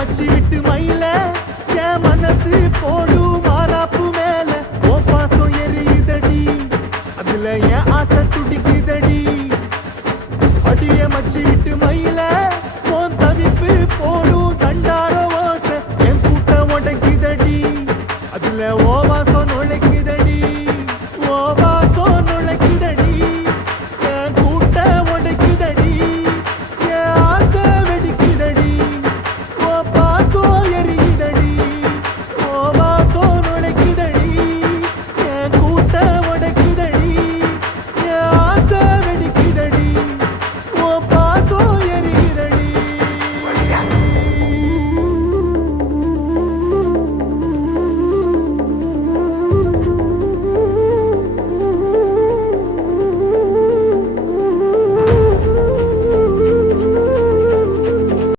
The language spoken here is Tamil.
மச்சி விட்டு மயில என் மனசு போடும் மாறாப்பு மேல. ஓ பாசம் எரியுதடி அதுல என் ஆசை துடிக்குதடி. அடிய மச்சி விட்டு மயில போன் தவிப்பு போடும் தண்டார ஓசை என் கூட்டம் உடைக்குதடி அதுல ஓ வாசம் நுழைக்குதடி. ஆசை